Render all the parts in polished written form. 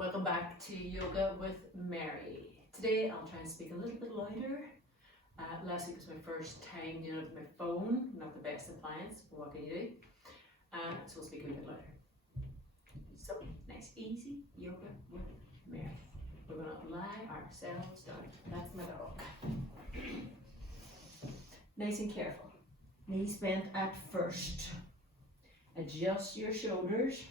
Welcome back to Yoga with Mary. Today I'll try and speak a little bit louder. Last week was my first time doing it with my phone, not the best appliance, but what can you do? So we'll speak a bit louder. So, nice easy yoga with Mary. We're going to lie ourselves down. That's my dog. Nice and careful. Knees bent at first. Adjust your shoulders.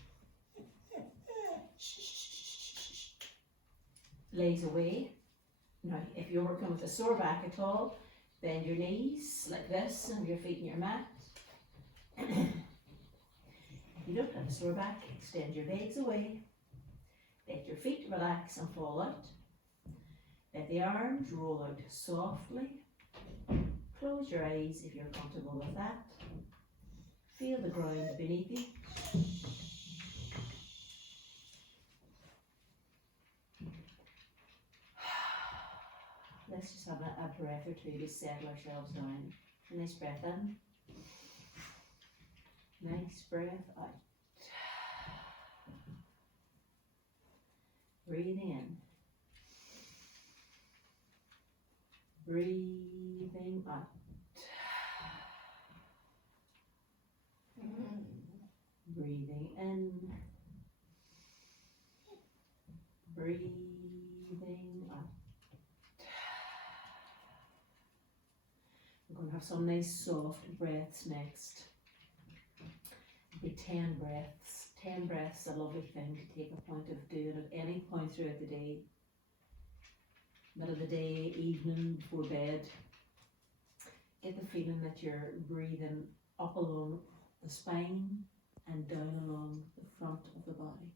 Legs away. Now, if you're working with a sore back at all, bend your knees like this and your feet in your mat. If you don't have a sore back, extend your legs away. Let your feet relax and fall out. Let the arms roll out softly. Close your eyes if you're comfortable with that. Feel the ground beneath you. Let's just have a breath or two to settle ourselves down. A nice breath in. Nice breath out. Breathing in. Breathing out. Breathing in. Breathing out. We're going to have some nice soft breaths next. It'll be 10 breaths. 10 breaths is a lovely thing to take a point of doing at any point throughout the day. Middle of the day, evening, before bed. Get the feeling that you're breathing up along the spine and down along the front of the body.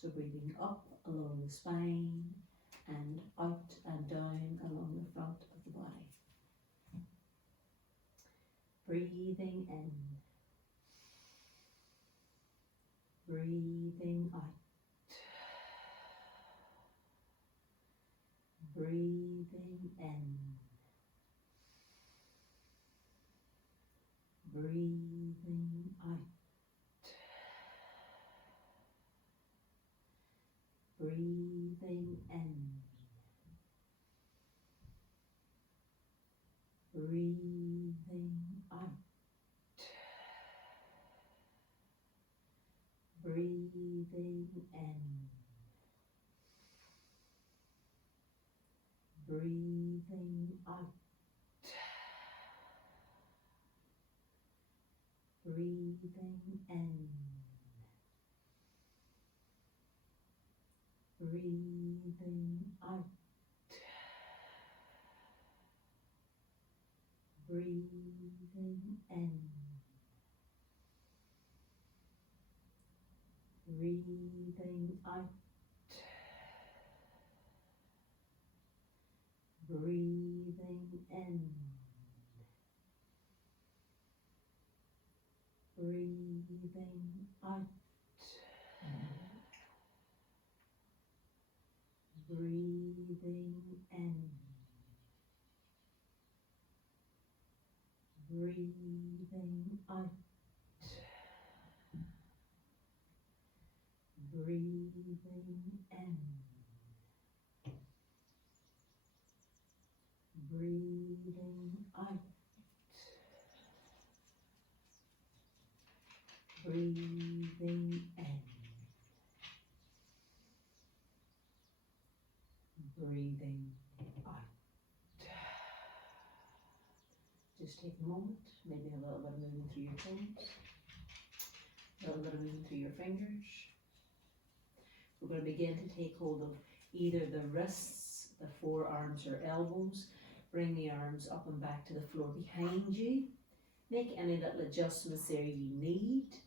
So breathing up along the spine and out and down along the front of the body. Breathing in. Breathing out. Breathing in. Breathing out. Breathing in. Breathing out. Breathing in. Breathing out. Breathing in. Breathing out. Breathing in. Breathing out. Breathing in. Breathing out. Breathing in. Breathing out. Breathing in. Breathing out. Breathing in. Breathing out. Just take a moment, maybe a little bit of movement through your toes, a little bit of movement through your fingers. We're going to begin to take hold of either the wrists, the forearms or elbows. Bring the arms up and back to the floor behind you. Make any little adjustments there you need.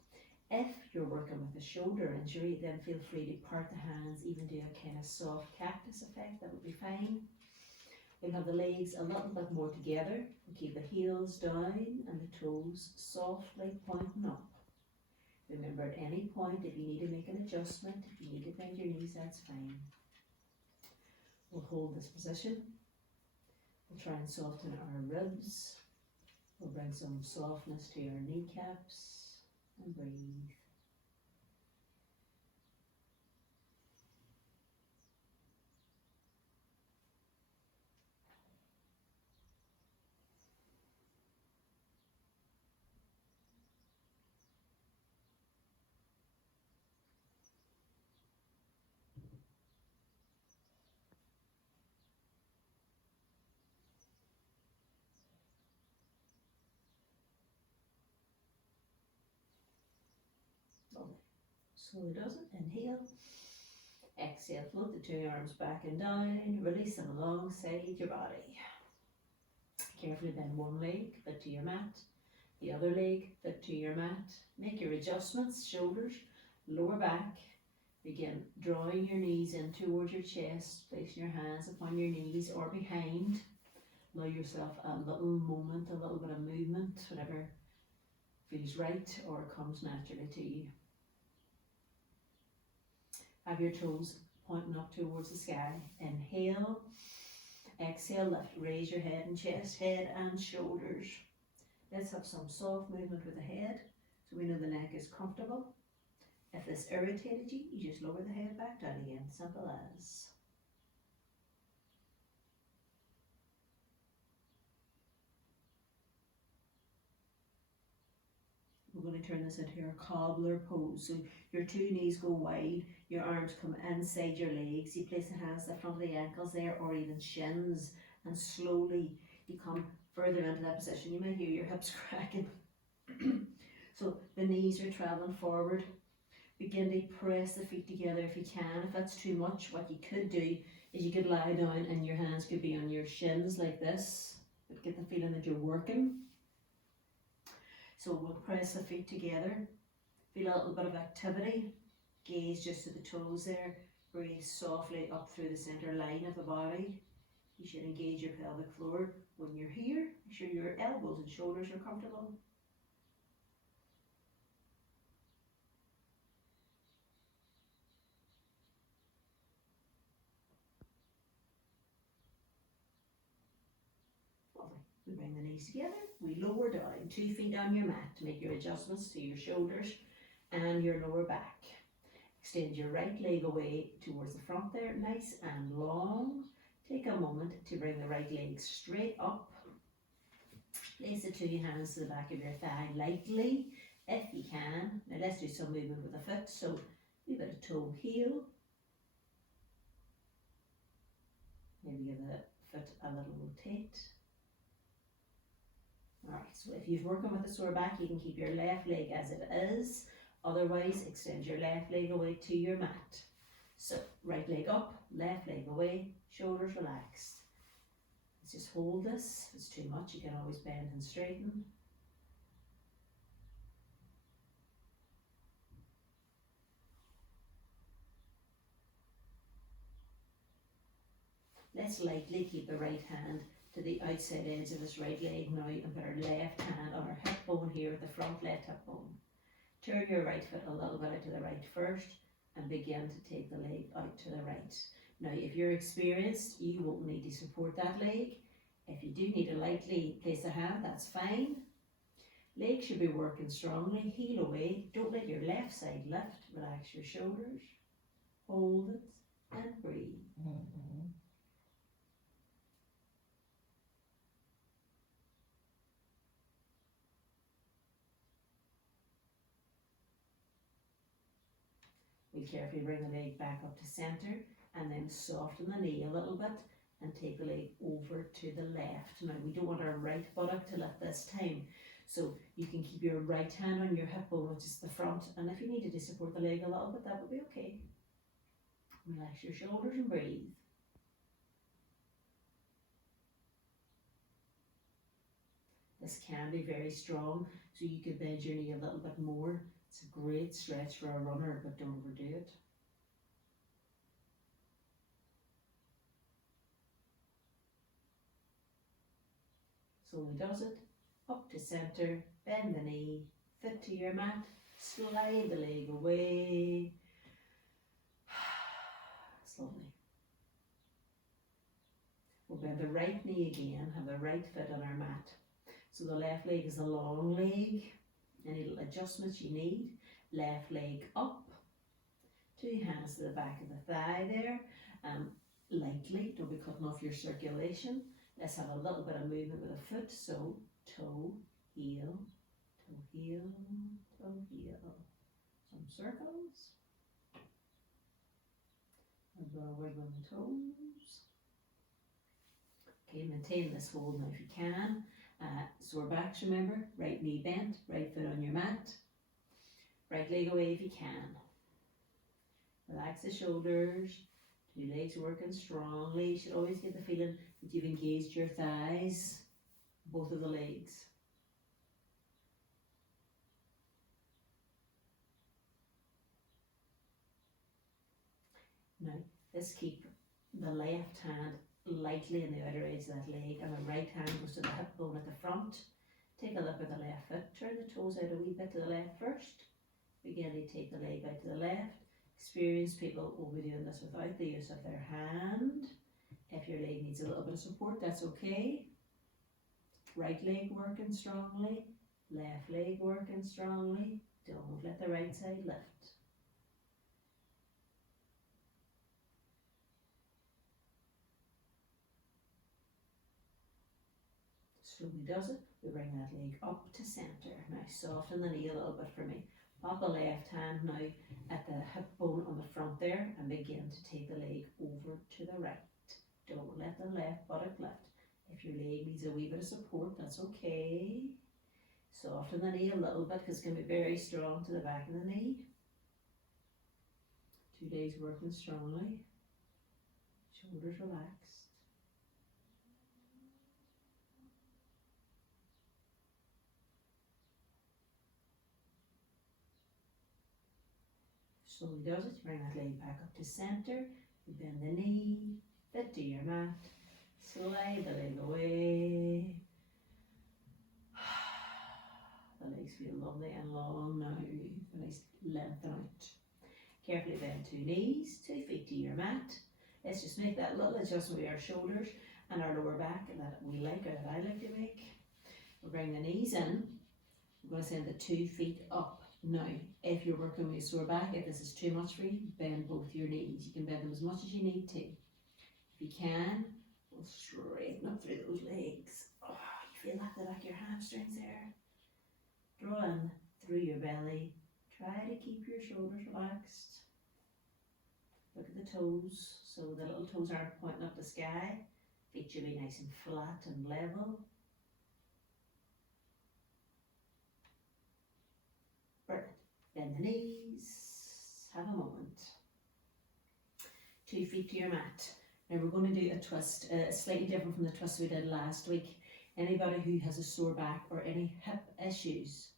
If you're working with a shoulder injury, then feel free to part the hands, even do a kind of soft cactus effect, that would be fine. We'll have the legs a little bit more together. We'll keep the heels down and the toes softly pointing up. Remember, at any point, if you need to make an adjustment, if you need to bend your knees, that's fine. We'll hold this position. We'll try and soften our ribs. We'll bring some softness to our kneecaps and breathe. Slowly does it. Inhale. Exhale, float the two arms back and down. Release them alongside your body. Carefully bend one leg, foot to your mat. The other leg, foot to your mat. Make your adjustments, shoulders, lower back. Begin drawing your knees in towards your chest. Placing your hands upon your knees or behind. Allow yourself a little moment, a little bit of movement, whatever feels right or comes naturally to you. Have your toes pointing up towards the sky. Inhale. Exhale, lift. Raise your head and chest, head and shoulders. Let's have some soft movement with the head so we know the neck is comfortable. If this irritated you, you just lower the head back down again. Simple as. We're going to turn this into your Cobbler Pose. So your two knees go wide, your arms come inside your legs. You place the hands at the front of the ankles there or even shins, and slowly you come further into that position. You might hear your hips cracking. So the knees are traveling forward. Begin to press the feet together if you can. If that's too much, what you could do is you could lie down and your hands could be on your shins like this. But get the feeling that you're working. So we'll press the feet together. Feel a little bit of activity. Gaze just to the toes there. Breathe softly up through the center line of the body. You should engage your pelvic floor. When you're here, make sure your elbows and shoulders are comfortable. Lovely. We bring the knees together. We lower down, 2 feet on your mat to make your adjustments to your shoulders and your lower back. Extend your right leg away towards the front there, nice and long. Take a moment to bring the right leg straight up. Place the 2 hands to the back of your thigh lightly, if you can. Now let's do some movement with the foot. So a bit of toe heel. Maybe give the foot a little rotate. Alright, so if you're working with a sore back, you can keep your left leg as it is. Otherwise, extend your left leg away to your mat. So, right leg up, left leg away, shoulders relaxed. Let's just hold this. If it's too much, you can always bend and straighten. Let's lightly keep the right hand to the outside edge of this right leg now and put our left hand on our hip bone here at the front left hip bone. Turn your right foot a little bit out to the right first and begin to take the leg out to the right. Now if you're experienced, you won't need to support that leg. If you do need to lightly place a hand, that's fine. Leg should be working strongly, heel away. Don't let your left side lift. Relax your shoulders. Hold it and breathe. We carefully bring the leg back up to center and then soften the knee a little bit and take the leg over to the left. Now we don't want our right buttock to lift this time, so you can keep your right hand on your hip bone, which is the front, and if you needed to support the leg a little bit, that would be okay. Relax your shoulders and breathe. This can be very strong, so you could bend your knee a little bit more. It's a great stretch for a runner, but don't overdo it. Slowly does it. Up to center, bend the knee, foot to your mat, slide the leg away. It's lovely. We'll bend the right knee again, have the right foot on our mat. So the left leg is a long leg. Any little adjustments you need. Left leg up. 2 hands to the back of the thigh there. Lightly, don't be cutting off your circulation. Let's have a little bit of movement with the foot. So toe, heel, toe, heel, toe, heel. Some circles. A little wiggle in the toes. Okay, maintain this hold now if you can. Sore backs, remember, right knee bent, right foot on your mat, right leg away if you can. Relax the shoulders, two legs working strongly. You should always get the feeling that you've engaged your thighs, both of the legs. Now, let's keep the left hand lightly in the outer edge of that leg, and the right hand goes to the hip bone at the front. Take a look at the left foot. Turn the toes out a wee bit to the left first. Begin to take the leg out to the left. Experienced people will be doing this without the use of their hand. If your leg needs a little bit of support, that's okay. Right leg working strongly. Left leg working strongly. Don't let the right side lift. Slowly does it. We bring that leg up to centre. Now soften the knee a little bit for me. Pop the left hand now at the hip bone on the front there and begin to take the leg over to the right. Don't let the left buttock lift. If your leg needs a wee bit of support, that's okay. Soften the knee a little bit because it's going to be very strong to the back of the knee. 2 legs working strongly. Shoulders relaxed. Slowly does it. Bring that leg back up to centre. You bend the knee, fit to your mat, slide the leg away. The legs feel lovely and long now. A nice length out. Carefully bend 2 knees, 2 feet to your mat. Let's just make that little adjustment with our shoulders and our lower back that we like or that I like to make. We'll bring the knees in. We're going to send the 2 feet up. Now, if you're working with a sore back, if this is too much for you, bend both your knees. You can bend them as much as you need to. If you can, we'll straighten up through those legs. Oh, you feel like the back of your hamstrings there. Draw in through your belly. Try to keep your shoulders relaxed. Look at the toes, so the little toes aren't pointing up the sky. Feet should be nice and flat and level. Brilliant. Bend the knees. Have a moment. 2 feet to your mat. Now we're going to do a twist, slightly different from the twist we did last week. Anybody who has a sore back or any hip issues,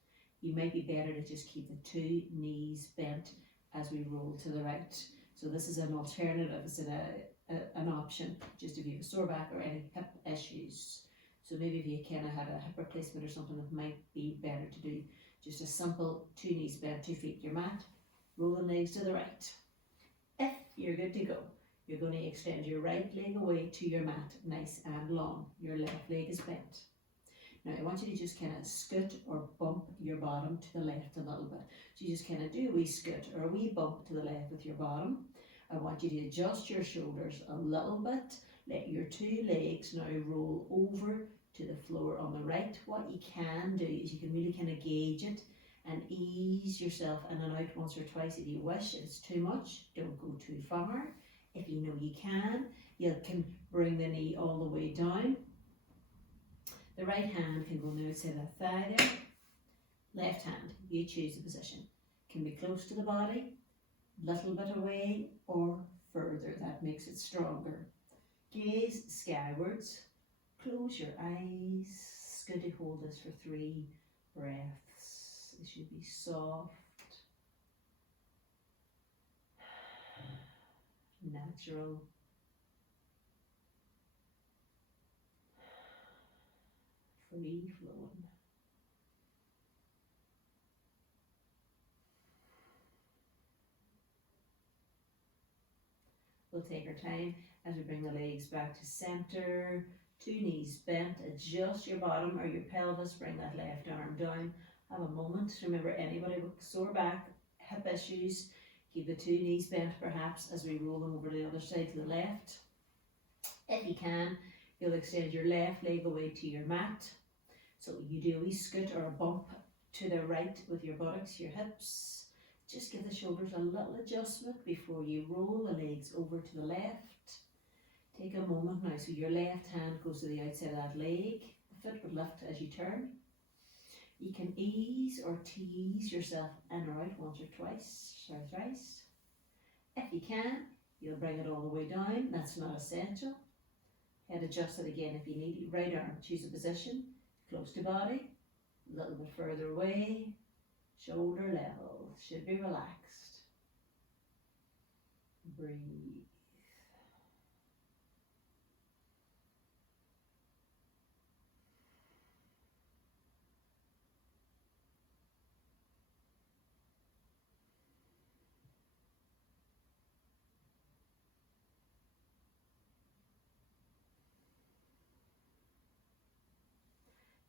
you might be better to just keep the 2 knees bent as we roll to the right. So this is an alternative, it's an option, just if you have a sore back or any hip issues. So maybe if you kind of had a hip replacement or something, it might be better to do just a simple 2 knees bent, 2 feet to your mat, roll the legs to the right. If you're good to go, you're going to extend your right leg away to your mat, nice and long. Your left leg is bent. Now I want you to just kind of scoot or bump your bottom to the left a little bit. So you just kind of do a wee scoot or a wee bump to the left with your bottom. I want you to adjust your shoulders a little bit. Let your 2 legs now roll over to the floor on the right. What you can do is you can really kind of gauge it and ease yourself in and out once or twice if you wish. If it's too much, don't go too far. If you know you can bring the knee all the way down. The right hand can go on the outside of the thigh there. Left hand, you choose the position. Can be close to the body, little bit away or further. That makes it stronger. Gaze skywards. Close your eyes. It's good to hold this for 3 breaths. It should be soft, natural. Free flowing. We'll take our time as we bring the legs back to center, 2 knees bent, adjust your bottom or your pelvis, bring that left arm down. Have a moment. Remember, anybody with sore back, hip issues, keep the 2 knees bent perhaps as we roll them over to the other side to the left. If you can, you'll extend your left leg away to your mat. So you do a wee scoot or a bump to the right with your buttocks, your hips. Just give the shoulders a little adjustment before you roll the legs over to the left. Take a moment now, so your left hand goes to the outside of that leg. The foot would lift as you turn. You can ease or tease yourself in or out once or twice, or thrice. If you can, you'll bring it all the way down. That's not essential. Head adjust it again if you need it. Right arm, choose a position, close to body, a little bit further away, shoulder level, should be relaxed. Breathe.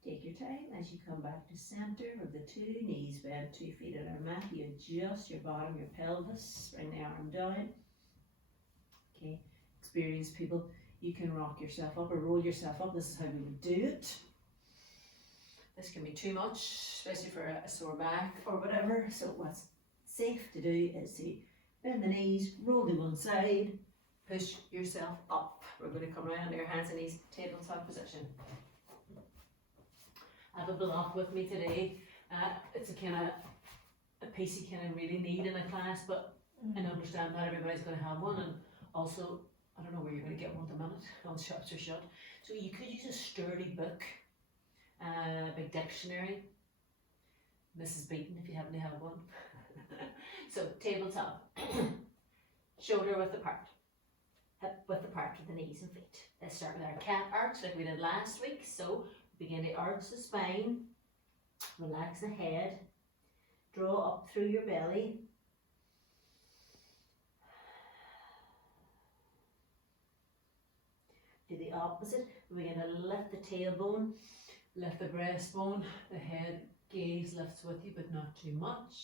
Take your time as you come back to center with the two knees bent, 2 feet on our mat. You adjust your bottom, your pelvis, bring the arm down. Okay, experienced people, you can rock yourself up or roll yourself up. This is how we would do it. This can be too much, especially for a sore back or whatever. So what's safe to do is to bend the knees, roll to one side, push yourself up. We're going to come around to your hands and knees, tabletop position. I have a block with me today. It's a kind of a piece you kind of really need in a class, but I understand not everybody's going to have one, and also I don't know where you're going to get one at the minute. All the shops are shut, so you could use a sturdy book, a big dictionary. Mrs. Beaton, if you happen to have one. So tabletop, shoulder width apart, hip width apart with the knees and feet. Let's start with our cat arch like we did last week. So begin to arch the spine, relax the head, draw up through your belly. Do the opposite. We're going to lift the tailbone, lift the breastbone, the head gaze lifts with you but not too much.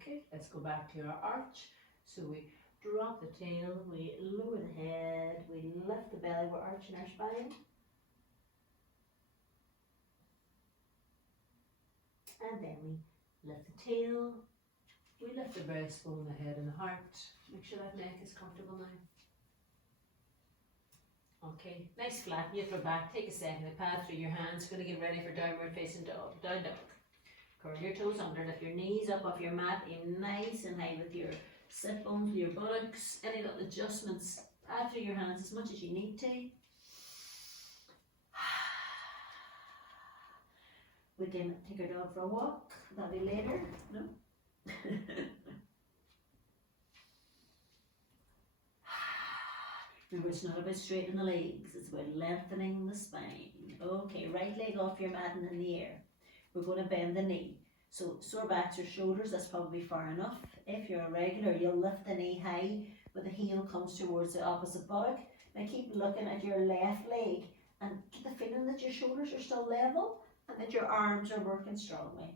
Okay, let's go back to our arch. So we drop the tail, we lower the head, we lift the belly, we're arching our spine. And then we lift the tail, we lift the breastbone, the head and the heart. Make sure that neck is comfortable now. Okay, nice flat neutral back. Take a second to pad through your hands. Going to get ready for downward facing dog. Down dog. Curl your toes under, lift your knees up off your mat, aim nice and high with your sit bones, your buttocks, any little adjustments, add through your hands as much as you need to. We can take our dog for a walk, that'll be later, no? Remember, it's not about straightening the legs, it's about lengthening the spine. Okay, right leg off your mat and in the air. We're going to bend the knee. So sore backs or shoulders, that's probably far enough. If you're a regular, you'll lift the knee high, but the heel comes towards the opposite buttock. Now keep looking at your left leg and get the feeling that your shoulders are still level and that your arms are working strongly.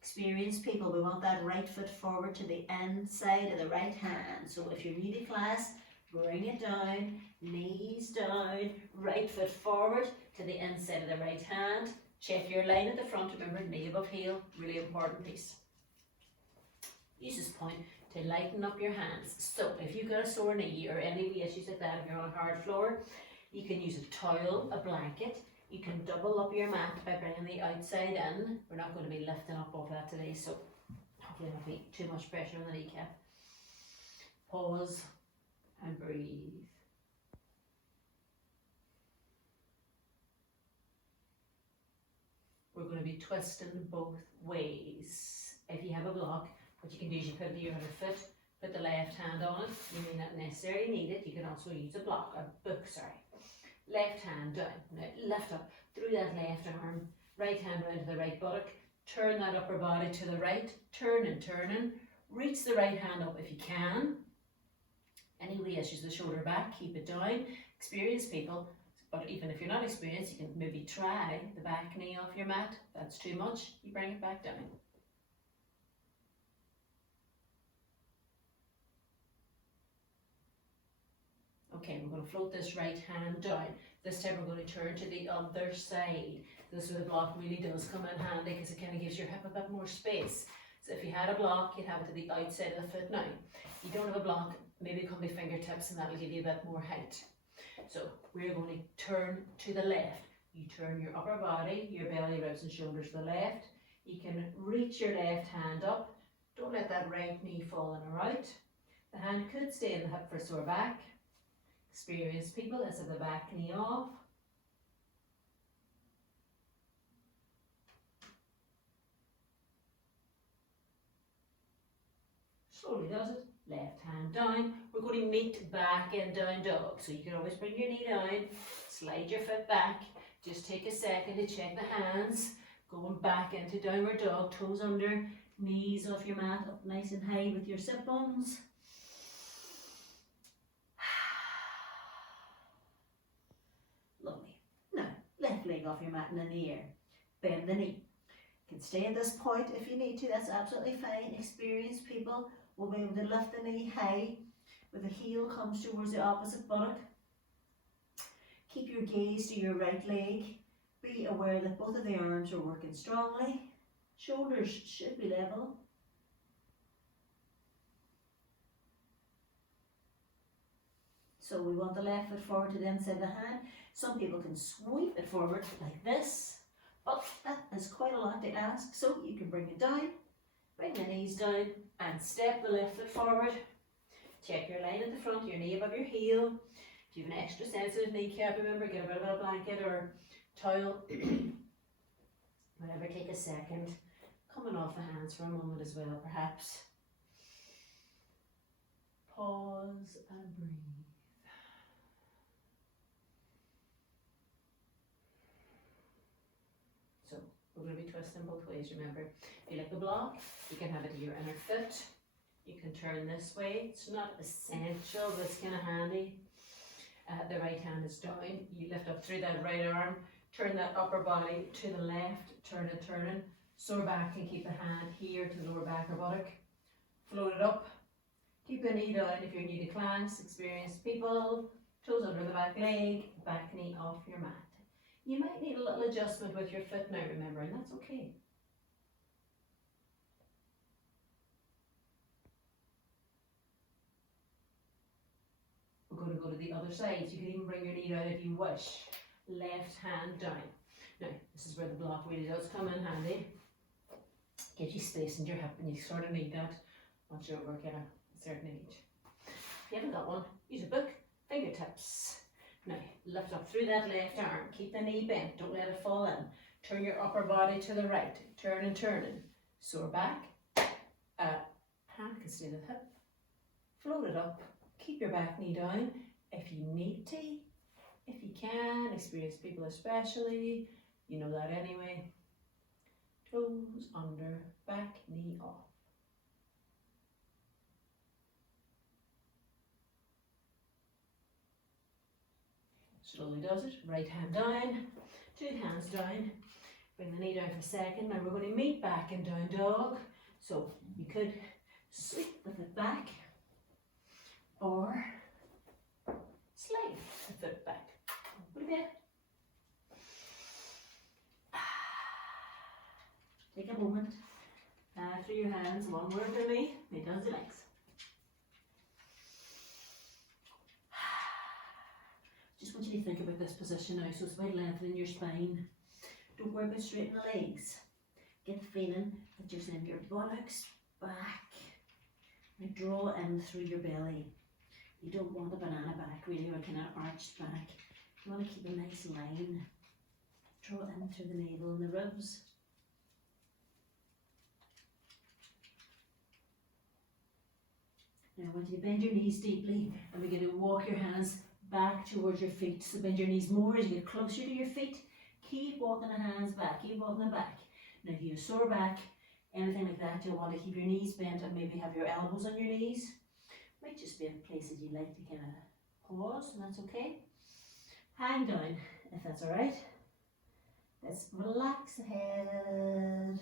Experienced people, we want that right foot forward to the inside of the right hand. So if you're new to class, bring it down, knees down, right foot forward to the inside of the right hand. Check your line at the front, remember knee above heel, really important piece. Use this point to lighten up your hands. So if you've got a sore knee or any issues like that, if you're on a hard floor, you can use a towel, a blanket. You can double up your mat by bringing the outside in. We're not going to be lifting up off that today, so hopefully there won't be too much pressure on the kneecap. Pause and breathe. We're going to be twisting both ways. If you have a block, what you can do is you put your other foot, put the left hand on it. You may not necessarily need it. You can also use a block, a book, sorry. Left hand down, now lift up through that left arm, right hand round to the right buttock, turn that upper body to the right, turning, reach the right hand up if you can. Any issues with the shoulder back, keep it down. Experienced people, but even if you're not experienced, you can maybe try the back knee off your mat. If that's too much, you bring it back down. Okay, we're going to float this right hand down. This time we're going to turn to the other side. This is where the block really does come in handy because it kind of gives your hip a bit more space. So if you had a block, you'd have it to the outside of the foot now. If you don't have a block, maybe come to fingertips and that'll give you a bit more height. So we're going to turn to the left. you turn your upper body, your belly, ribs and shoulders to the left. You can reach your left hand up. Don't let that right knee fall in or out. The hand could stay in the hip for sore back. Experienced people, let's have the back knee off. Slowly does it. Left hand down. We're going to meet back and down dog. So you can always bring your knee down, slide your foot back. Just take a second to check the hands. Going back into downward dog, toes under, knees off your mat, up nice and high with your sit bones. Lovely. Now, left leg off your mat and in the air. Bend the knee. You can stay at this point if you need to, that's absolutely fine. Experienced people will be able to lift the knee high where the heel comes towards the opposite buttock. Keep your gaze to your right leg. Be aware that both of the arms are working strongly. Shoulders should be level. So we want the left foot forward to the inside of the hand. Some people can sweep it forward like this, but that is quite a lot to ask. So you can bring it down, bring the knees down and step the left foot forward. Check your line at the front, your knee above your heel. If you have an extra sensitive kneecap, remember, get a bit of a blanket or towel. Whatever, take a second. Coming off the hands for a moment as well, perhaps. Pause and breathe. So, we're going to be twisting both ways, remember. If you like a block, you can have it to your inner foot. You can turn this way. It's not essential, but it's kind of handy. The right hand is down. You lift up through that right arm. Turn that upper body to the left. Turn it, turning. Sore back and keep the hand here to the lower back or buttock. Float it up. Keep the knee down if you're new to class. Experienced people. Toes under the back leg. Back knee off your mat. You might need a little adjustment with your foot now, remember, and that's okay. We're going to go to the other side. You can even bring your knee down if you wish. Left hand down. Now, this is where the block really does come in handy. Gives you space in your hip, and you sort of need that once you're working at a certain age. If you haven't got one, use a book, fingertips. Now, lift up through that left arm. Keep the knee bent. Don't let it fall in. Turn your upper body to the right. Turn and turning. Sore back. Hand can stay to the hip. Float it up. Keep your back knee down if you need to. If you can, experienced people especially, you know that anyway. Toes under, back knee off. Slowly does it. Right hand down, two hands down. Bring the knee down for a second. Now we're going to meet back and down dog. So you could sweep the foot back or slide the foot back. Okay. Take a moment. Through your hands, one word for me. It does the legs. Just want you to think about this position now. So it's about lengthening your spine. Don't worry about straightening the legs. Get the feeling that you're sending your buttocks back. Now draw in through your belly. You don't want a banana back, really, or kind of arched back. You want to keep a nice line. Draw in through the navel and the ribs. Now I want you to bend your knees deeply, and we're going to walk your hands back towards your feet. So bend your knees more as you get closer to your feet. Keep walking the hands back, keep walking them back. Now if you have a sore back, anything like that, you'll want to keep your knees bent and maybe have your elbows on your knees. Might just be in places you like to kind of pause, and that's okay. Hang down, if that's alright. Let's relax the head.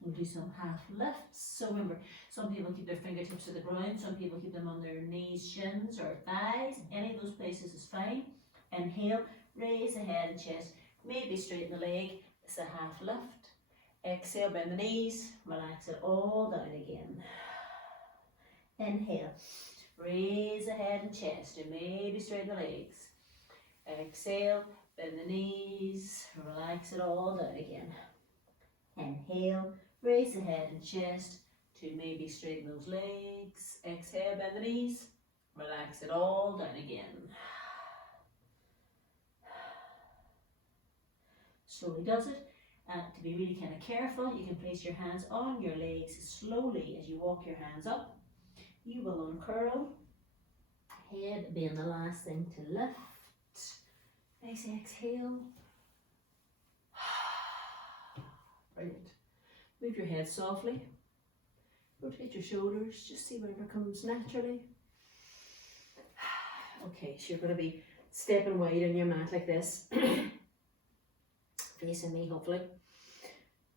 We'll do some half lifts. So remember, some people keep their fingertips to the ground, some people keep them on their knees, shins or thighs. Any of those places is fine. Inhale, raise the head and chest, maybe straighten the leg. It's a half lift. Exhale, bend the knees, relax it all down again. Inhale, raise the head and chest, and maybe straighten the legs. Exhale, bend the knees, relax it all down again. Inhale, raise the head and chest to maybe straighten those legs. Exhale, bend the knees, relax it all down again. Slowly does it, and to be really kind of careful, you can place your hands on your legs slowly as you walk your hands up. You will uncurl, head being the last thing to lift. Nice exhale. Brilliant. Move your head softly. Rotate your shoulders, just see whatever comes naturally. Okay, so you're going to be stepping wide on your mat like this. Facing me, hopefully.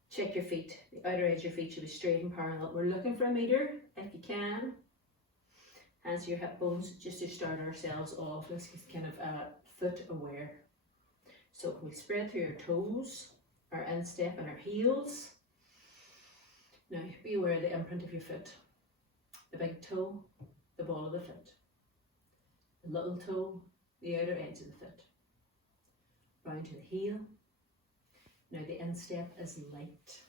Check your feet. The outer edge of your feet should be straight and parallel. We're looking for a meter, if you can. Hands to your hip bones, just to start ourselves off. Let's get kind of foot aware. So we spread through our toes, our instep and our heels. Now be aware of the imprint of your foot. The big toe, the ball of the foot. The little toe, the outer edge of the foot. Round to the heel. Now the instep is light.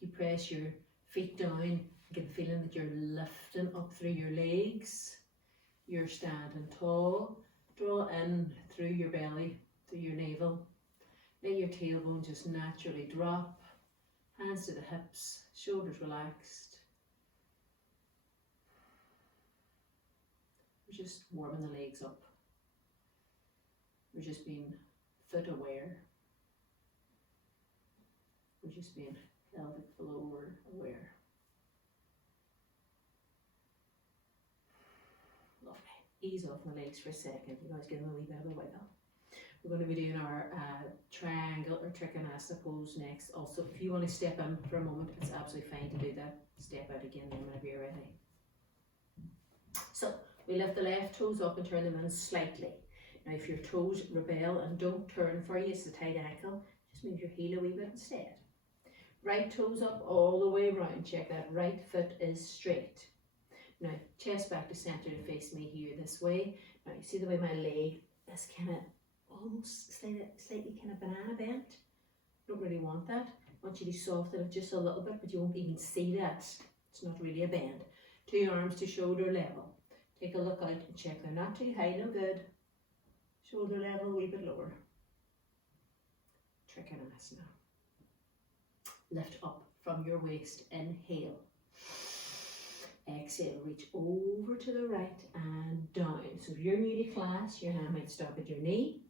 You press your feet down, get the feeling that you're lifting up through your legs. You're standing tall. Draw in through your belly, through your navel. Let your tailbone just naturally drop. Hands to the hips, shoulders relaxed. We're just warming the legs up. We're just being foot aware. We're just being pelvic floor aware. Lovely. Ease off my legs for a second. You guys give them a wee bit of a wiggle. We're going to be doing our triangle or trikonasana pose next. Also, if you want to step in for a moment, it's absolutely fine to do that. Step out again then whenever you're ready. So, we lift the left toes up and turn them in slightly. Now, if your toes rebel and don't turn for you, it's a tight ankle, just move your heel a wee bit instead. Right toes up all the way around. Check that right foot is straight. Now, chest back to center to face me here this way. Now, you see the way my leg is kind of almost slightly kind of banana bent. Don't really want that. I want you to soften it just a little bit, but you won't even see that. It's not really a bend. 2 arms to shoulder level. Take a look out and check they're not too high, no good. Shoulder level, a wee bit lower. Trikonasana. Lift up from your waist. Inhale. Exhale, reach over to the right and down. So if you're new to class, your hand might stop at your knee,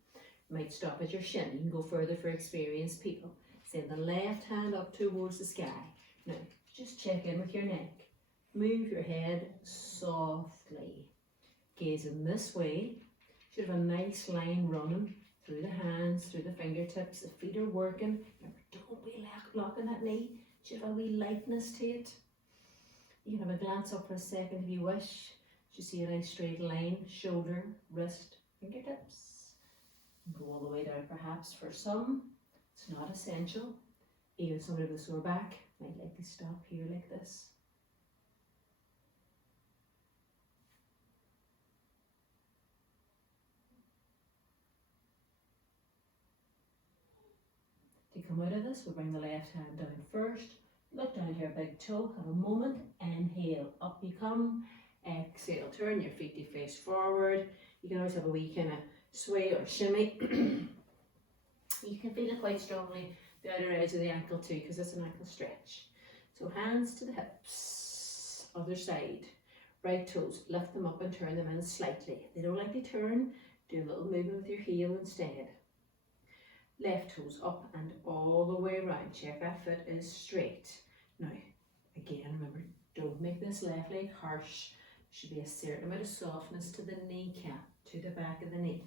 might stop at your shin. You can go further for experienced people. Send the left hand up towards the sky. Now, just check in with your neck. Move your head softly. Gazing this way. Should have a nice line running through the hands, through the fingertips. The feet are working. Remember, don't be locking that knee. Should have a wee lightness to it. You can have a glance up for a second if you wish. You see a nice straight line, shoulder, wrist, fingertips. Go all the way down perhaps for some. It's not essential. Even somebody with a sore back might like to stop here like this. To come out of this, we'll bring the left hand down first. Look down to your big toe, have a moment, inhale, up you come, exhale, turn your feet to face forward. You can always have a wee kind of sway or shimmy. You can feel it quite strongly, the outer edge of the ankle too, because it's an ankle stretch. So hands to the hips, other side, right toes, lift them up and turn them in slightly. If they don't like to turn, do a little movement with your heel instead. Left toes up and all the way around. Check that foot is straight. Now, again, remember, don't make this left leg harsh. There should be a certain amount of softness to the kneecap, to the back of the knee.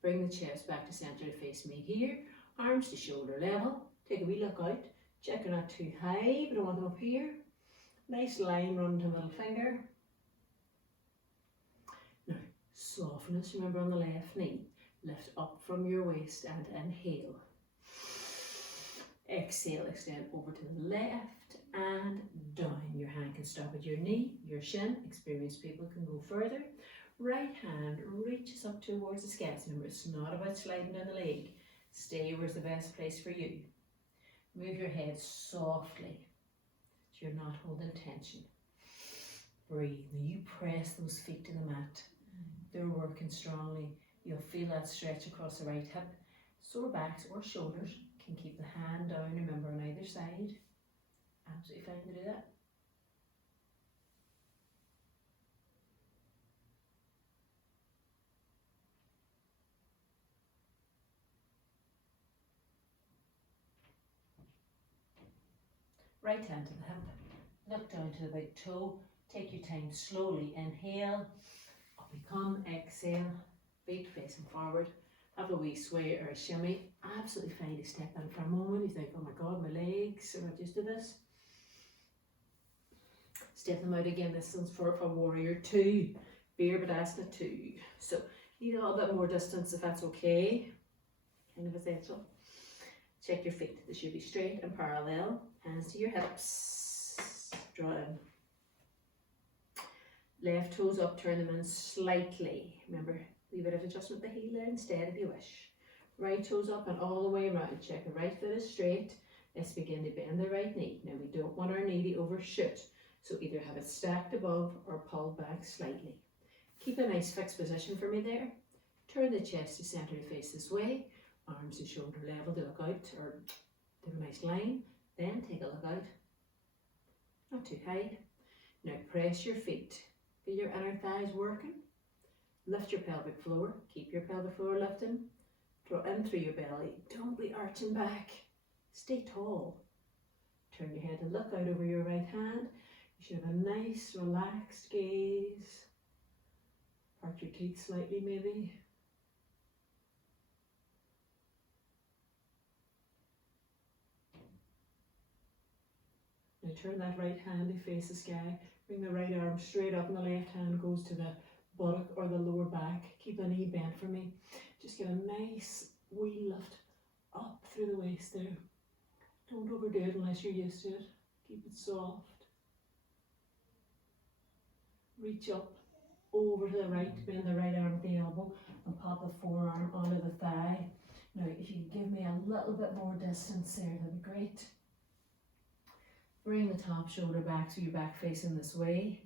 Bring the chest back to center to face me here. Arms to shoulder level. Take a wee look out. Check they're not too high, but I want them up here. Nice line running to middle finger. Now, softness, remember, on the left knee. Lift up from your waist and inhale. Exhale, extend over to the left and down. Your hand can stop at your knee, your shin. Experienced people can go further. Right hand reaches up towards the sky. Remember, it's not about sliding down the leg. Stay where's the best place for you. Move your head softly so you're not holding tension. Breathe. Now you press those feet to the mat. They're working strongly. You'll feel that stretch across the right hip. Sore backs or shoulders can keep the hand down, remember, on either side. Absolutely fine to do that. Right hand to the hip. Look down to the big toe. Take your time slowly. Inhale. Up we come. Exhale. Feet facing forward. Have a wee sway or a shimmy. Absolutely fine to step in for a moment. You think, oh my God, my legs are not used to this. Step them out again. This one's for warrior two. Virabhadasana 2. So need a little bit more distance if that's okay. Kind of essential. Check your feet. They should be straight and parallel. Hands to your hips. Draw in. Left toes up, turn them in slightly. Remember, leave a bit of adjustment at the heel there instead if you wish. Right toes up and all the way around. Check the right foot is straight. Let's begin to bend the right knee. Now we don't want our knee to overshoot. So either have it stacked above or pulled back slightly. Keep a nice fixed position for me there. Turn the chest to center to face this way. Arms to shoulder level to look out or to a nice line. Then take a look out. Not too high. Now press your feet. Feel your inner thighs working. Lift your pelvic floor. Keep your pelvic floor lifting. Draw in through your belly. Don't be arching back. Stay tall. Turn your head and look out over your right hand. You should have a nice relaxed gaze. Part your teeth slightly maybe. Now turn that right hand to face the sky. Bring the right arm straight up and the left hand goes to the buttock or the lower back. Keep the knee bent for me. Just get a nice wee lift up through the waist there. Don't overdo it unless you're used to it. Keep it soft. Reach up over to the right, bend the right arm at the elbow and pop the forearm onto the thigh. Now if you could give me a little bit more distance there, that'd be great. Bring the top shoulder back so you're back facing this way.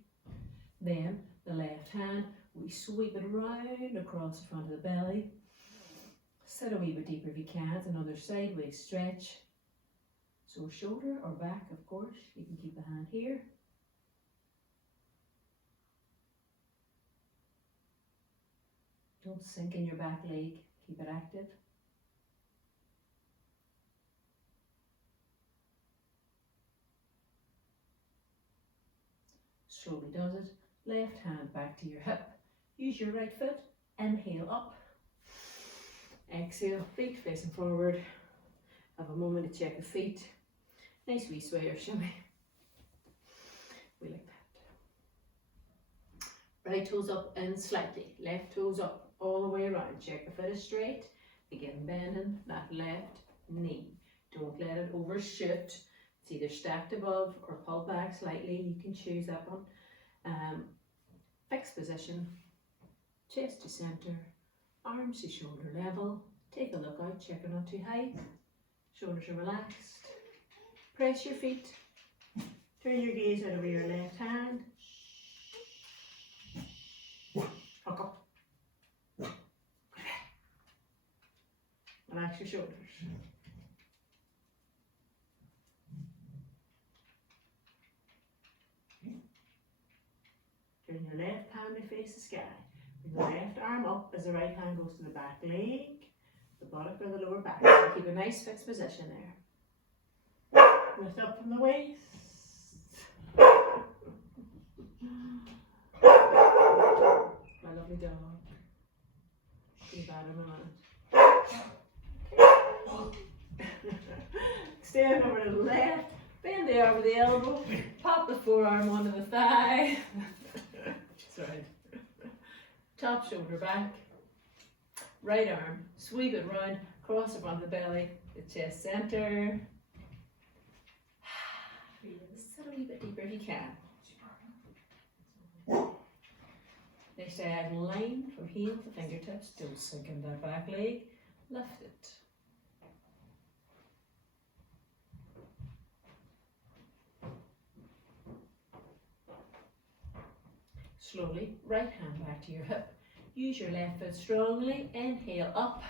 Then the left hand, we sweep it round across the front of the belly. Sit a wee bit deeper if you can. Another sideways stretch. So shoulder or back, of course. You can keep the hand here. Don't sink in your back leg. Keep it active. Slowly does it. Left hand back to your hip. Use your right foot. Inhale up. Exhale, feet facing forward. Have a moment to check the feet. Nice wee sway or shimmy. We like that. Right toes up in slightly. Left toes up all the way around. Check the foot is straight. Begin bending that left knee. Don't let it overshoot. It's either stacked above or pulled back slightly. You can choose that one. Fixed position. Chest to center. Arms to shoulder level. Take a look out. Check they're not too high. Shoulders are relaxed. Press your feet. Turn your gaze out over your left hand. Hook up. Relax your shoulders. Turn your left hand to face the sky. Bring the left arm up as the right hand goes to the back leg, the buttock or the lower back. So keep a nice fixed position there. Lift up from the waist. My lovely dog. Be bad in a minute. Stand over to the left, bend the arm with the elbow, pop the forearm onto the thigh. That's right. Top shoulder back. Right arm, sweep it round, cross it on the belly, the chest center. Yes. wee bit deeper if you can. Nice diagonal line from heel to fingertips. Don't sink in that back leg. Lift it. Slowly, right hand back to your hip. Use your left foot strongly. Inhale up.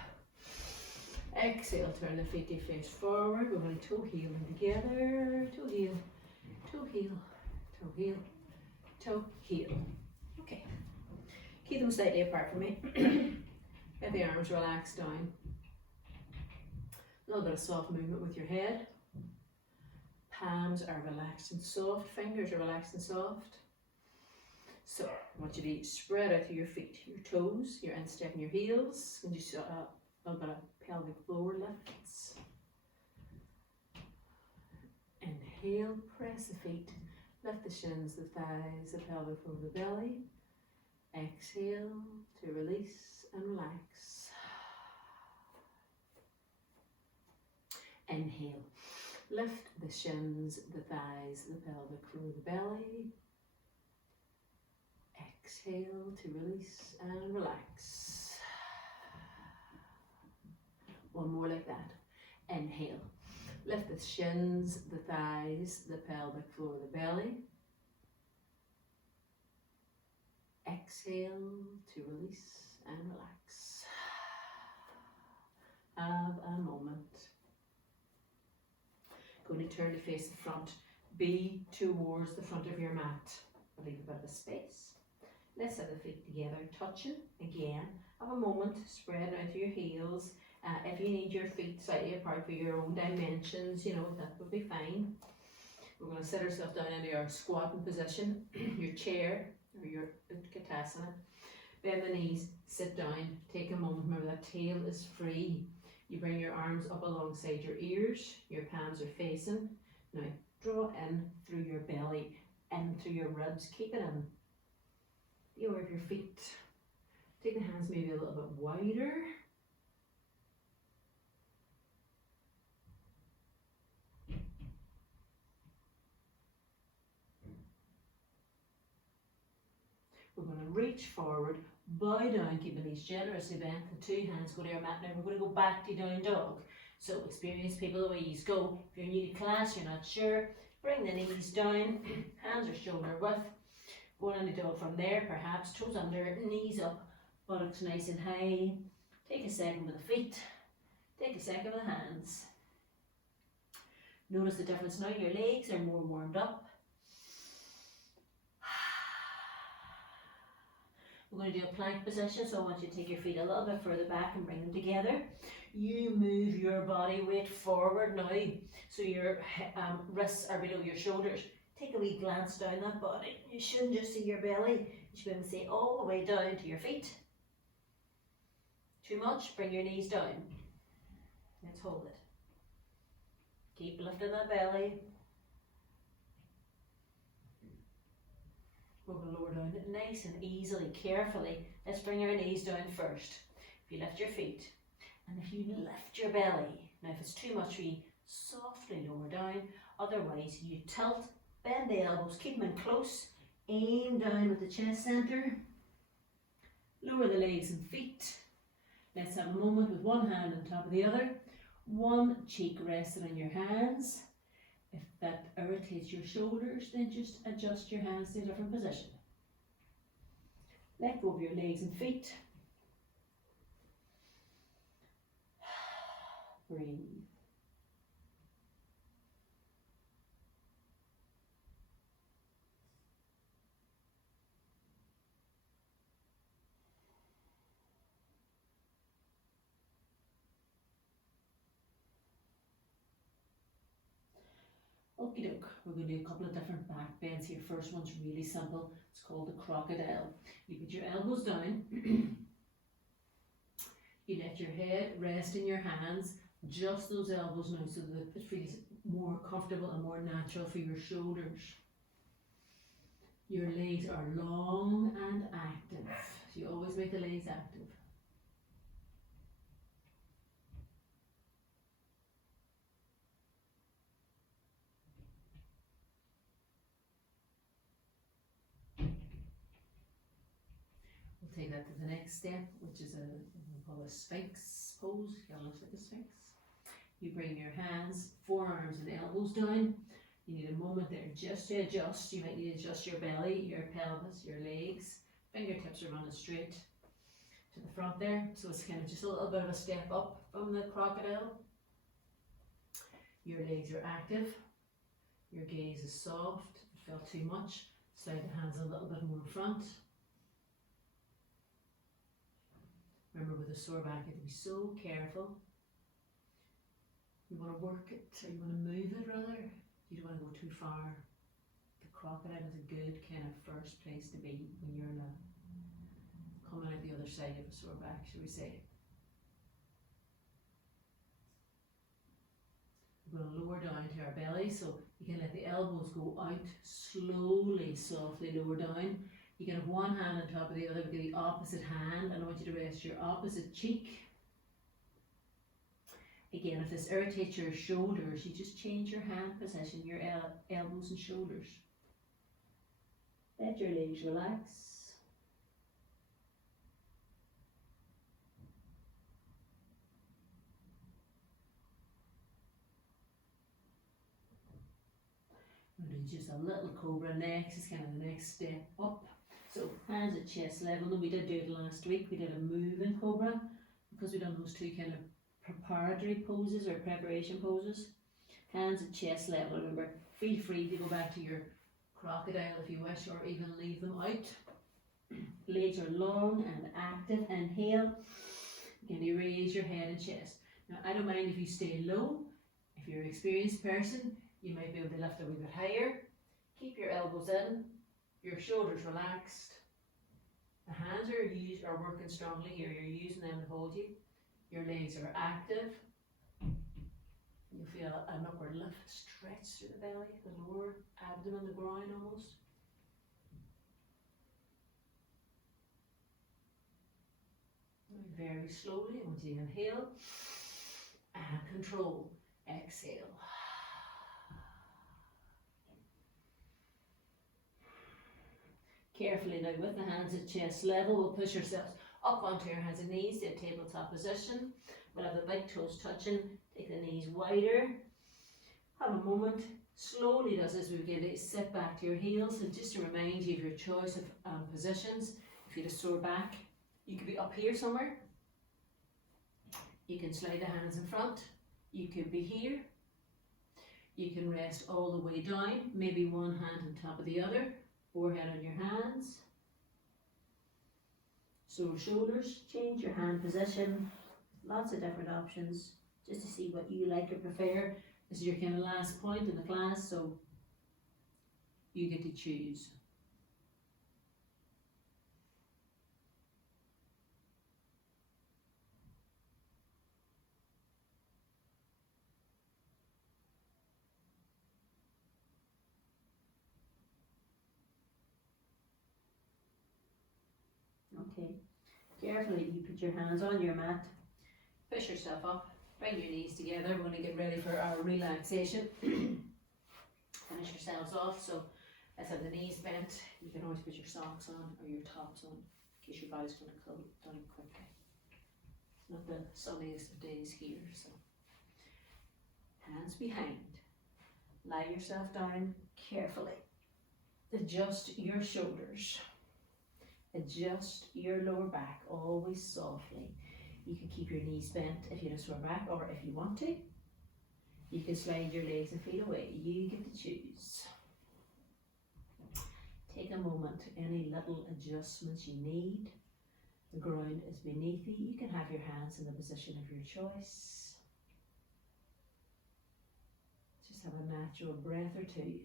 Exhale, turn the feet to face forward. We're going to toe heel in together. Toe heel, toe heel, toe heel, toe heel. Okay. Keep them slightly apart from me. Get the arms relaxed down. A little bit of soft movement with your head. Palms are relaxed and soft. Fingers are relaxed and soft. So, I want you to spread out through your feet, your toes, your instep and your heels. And just a little bit of pelvic floor lifts. Inhale, press the feet, lift the shins, the thighs, the pelvic floor, the belly. Exhale to release and relax. Inhale, lift the shins, the thighs, the pelvic floor, the belly. Exhale to release and relax. One more like that. Inhale. Lift the shins, the thighs, the pelvic floor, the belly. Exhale to release and relax. Have a moment. Going to turn to face the front. Be towards the front of your mat. Leave a bit of space. Let's have the feet together, touching again. Have a moment, spread out your heels. If you need your feet slightly apart for your own dimensions, you know, that would be fine. We're going to sit ourselves down into our squatting position, your chair or your utkatasana. Bend the knees, sit down, take a moment. Remember that tail is free. You bring your arms up alongside your ears, your palms are facing. Now draw in through your belly, in through your ribs, keep it in. Be aware of your feet. Take the hands maybe a little bit wider. We're going to reach forward, bow down, keep the knees generously bent. The two hands go to your mat. Now we're going to go back to down dog. So experienced people, the way you go. If you're new to class, you're not sure, bring the knees down, hands are shoulder width. Going on the dog from there, perhaps toes under, knees up, buttocks nice and high. Take a second with the feet, take a second with the hands. Notice the difference now, your legs are more warmed up. We're going to do a plank position, so I want you to take your feet a little bit further back and bring them together. You move your body weight forward now, so your wrists are below your shoulders. Take a wee glance down that body. You shouldn't just see your belly. You should be able to see all the way down to your feet. Too much, bring your knees down. Let's hold it. Keep lifting that belly. We'll lower down it nice and easily, carefully. Let's bring our knees down first. If you lift your feet, and if you lift your belly. Now if it's too much for you, softly lower down. Otherwise you tilt. Bend the elbows, keep them in close, aim down with the chest centre, lower the legs and feet. Let's have a moment with one hand on top of the other, one cheek resting on your hands. If that irritates your shoulders, then just adjust your hands to a different position. Let go of your legs and feet. Breathe. Okie doke, we're going to do a couple of different back bends here. First one's really simple. It's called the crocodile. You put your elbows down. You let your head rest in your hands. Just those elbows now so that it feels more comfortable and more natural for your shoulders. Your legs are long and active. So you always make the legs active. take that to the next step, which is we call a Sphinx pose. Yeah, looks like a Sphinx. You bring your hands, forearms and elbows down. You need a moment there just to adjust. You might need to adjust your belly, your pelvis, your legs. Fingertips are running straight to the front there. So it's kind of just a little bit of a step up from the crocodile. Your legs are active. Your gaze is soft. If it felt too much, slide the hands a little bit more in front. Remember, with a sore back, you have to be so careful. You want to work it, or you want to move it rather. You don't want to go too far. The crocodile is a good kind of first place to be when you're coming out the other side of a sore back, shall we say. We're going to lower down to our belly, so you can let the elbows go out slowly, softly lower down. You can have one hand on top of the other with the opposite hand, and I want you to rest your opposite cheek. Again, if this irritates your shoulders, you just change your hand position, your elbows and shoulders. Let your legs relax. We'll do just a little cobra next. It's kind of the next step up. So hands at chest level. No, we did do it last week. We did a moving cobra because we done those two kind of preparatory poses or preparation poses. Hands at chest level. Remember, feel free to go back to your crocodile if you wish, or even leave them out. Legs are long and active. Inhale. Again, you raise your head and chest. Now, I don't mind if you stay low. If you're an experienced person, you might be able to lift a wee bit higher. Keep your elbows in. Your shoulders relaxed. The hands are working strongly here. You're using them to hold you. Your legs are active. You feel an upward lift, stretch through the belly, the lower abdomen, the groin almost. Very slowly, I want you to inhale and control. Exhale. Carefully now, with the hands at chest level, we'll push ourselves up onto your hands and knees in tabletop position. We'll have the big toes touching, take the knees wider. Have a moment, slowly does as we begin to sit back to your heels, and just to remind you of your choice of positions. If you had a sore back, you could be up here somewhere. You can slide the hands in front. You could be here. You can rest all the way down, maybe one hand on top of the other. Forehead on your hands. So shoulders, change your hand position. Lots of different options just to see what you like or prefer. This is your kind of last point in the class, so you get to choose. Okay, carefully you put your hands on your mat, push yourself up, bring your knees together. We're going to get ready for our relaxation. Finish yourselves off, so let's have the knees bent. You can always put your socks on or your tops on in case your body's going to cool down quickly. It's not the sunniest of days here, so hands behind. Lie yourself down carefully. Adjust your shoulders. Adjust your lower back, always softly. You can keep your knees bent if you have a sore back, or if you want to, you can slide your legs and feet away. You get to choose. Take a moment, any little adjustments you need. The ground is beneath you. You can have your hands in the position of your choice. Just have a natural breath or two.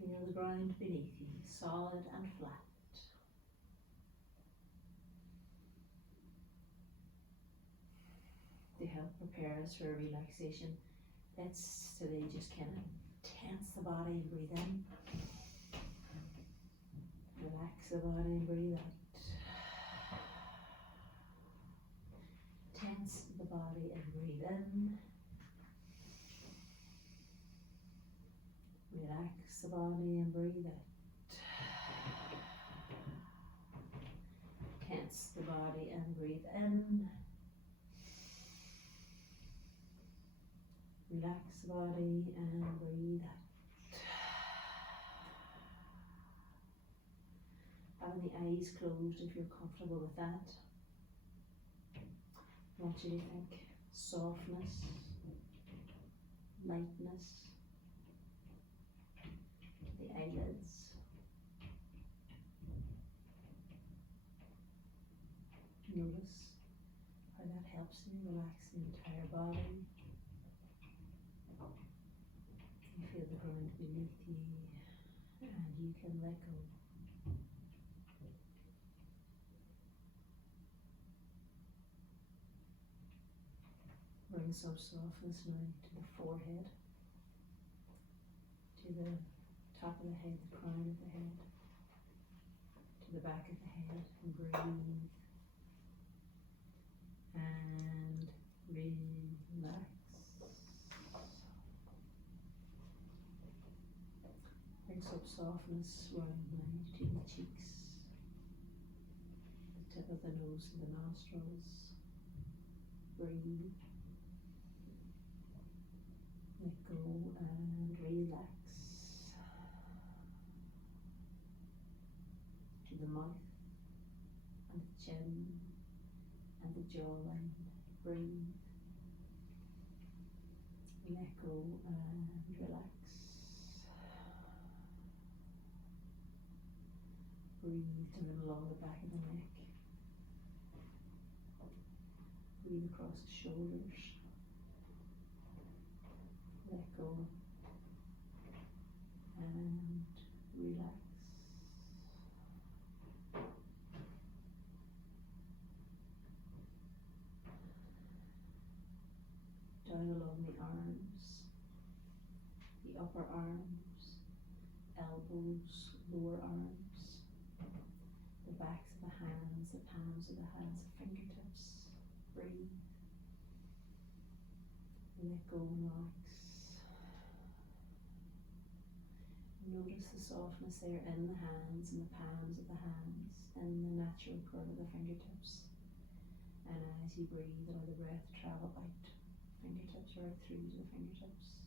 Feel the ground beneath you, solid and flat. To help prepare us for relaxation, let's today just kind of tense the body and breathe in. Relax the body and breathe out. Tense the body and breathe in. the body and breathe out. Tense the body and breathe in. Relax the body and breathe out. Having the eyes closed if you're comfortable with that. I want you to think softness, lightness, the eyelids. Notice how that helps you relax the entire body. You feel the ground beneath you and you can let go. Bring some softness now to the forehead, to the top of the head, the crown of the head, to the back of the head, and breathe and relax. Bring some softness round now to the cheeks, the tip of the nose and the nostrils. Breathe. Let go and relax. To the mouth and the chin and the jawline. Breathe. Let go and relax. Breathe down along the back of the neck. Breathe across the shoulders. Let go and relax. Down along the arms, the upper arms, elbows, lower arms, the backs of the hands, the palms of the hands, the fingertips. Breathe. Let go and relax. Notice the softness there in the hands and the palms of the hands and the natural curve of the fingertips. And as you breathe, allow the breath to travel out, fingertips right through to the fingertips.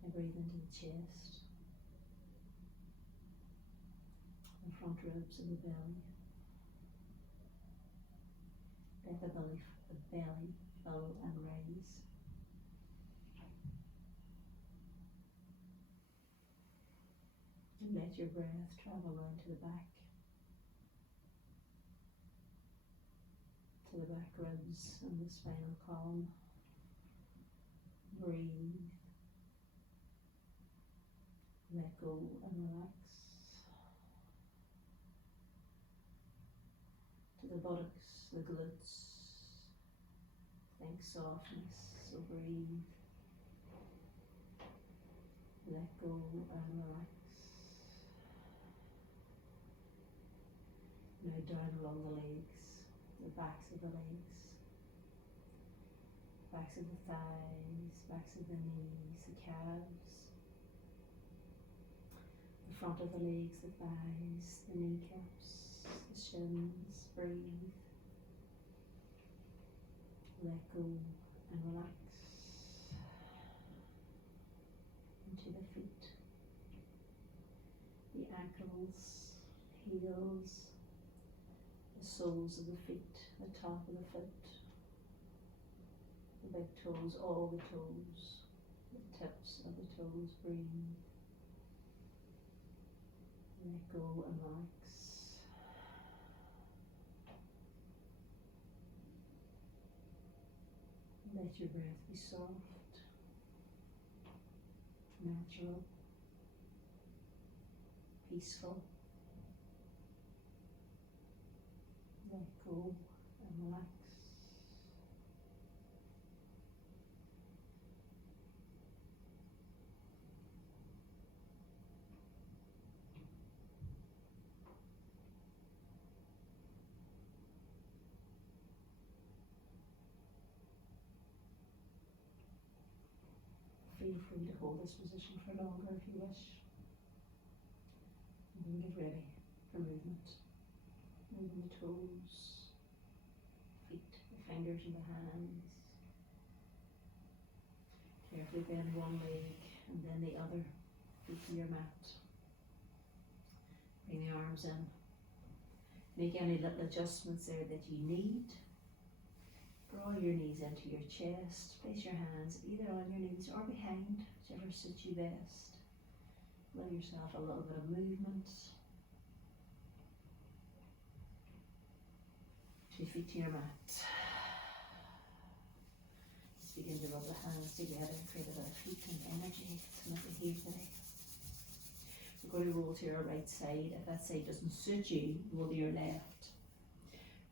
And breathe into the chest, the front ribs and the belly. Let the belly fill and rise. And let your breath travel round to the back ribs and the spinal column. Breathe. Let go and relax. To the buttocks, the glutes. Think softness, so breathe. Let go and relax. Now down along the legs, the backs of the legs, backs of the thighs, backs of the knees, the calves, the front of the legs, the thighs, the kneecaps, the shins. Breathe. Let go and relax. Into the feet, the ankles, heels, the soles of the feet, the top of the foot, the big toes, all the toes, the tips of the toes. Breathe. Let go and relax. Let your breath be soft, natural, peaceful. Let go and relax. feel free to hold this position for longer if you wish. And then get ready for movement. Moving the toes, feet, the fingers and the hands. Carefully bend one leg and then the other. Feet to your mat. Bring the arms in. Make any little adjustments there that you need. Draw your knees into your chest. Place your hands either on your knees or behind, whichever suits you best. Allow yourself a little bit of movement. 2 feet to your mat. Just begin to rub the hands together, create a bit of heat and energy. It's not the heat today. We're going to roll to your right side. If that side doesn't suit you, roll to your left.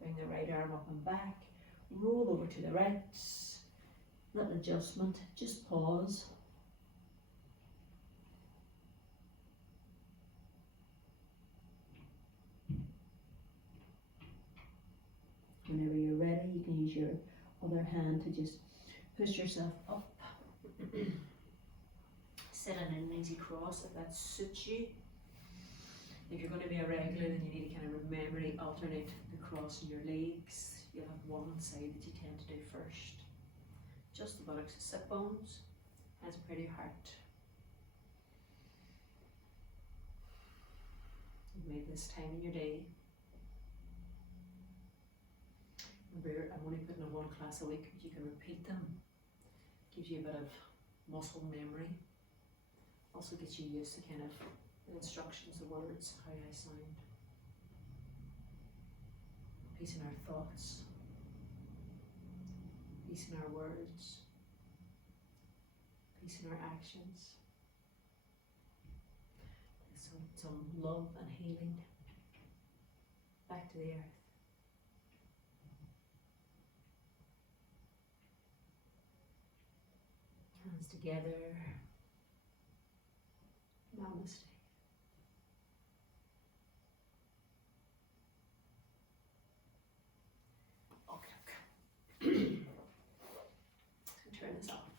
Bring the right arm up and back. Roll over to the right. Little adjustment. Just pause. Whenever you're ready, you can use your other hand to just push yourself up. Sit in an easy cross if that suits you. If you're going to be a regular, then you need to kind of remember to alternate the cross in your legs. You'll have one side that you tend to do first. Just the buttocks, sit bones, hands pretty heart. You've made this time in your day. Remember, I'm only putting in 1 class a week, but you can repeat them. Gives you a bit of muscle memory. Also gets you used to kind of the instructions, the words, how I sound. Peace in our thoughts. Peace in our words. Peace in our actions. Some love and healing back to the earth. Hands together. Namaste. Okay. Turn this off.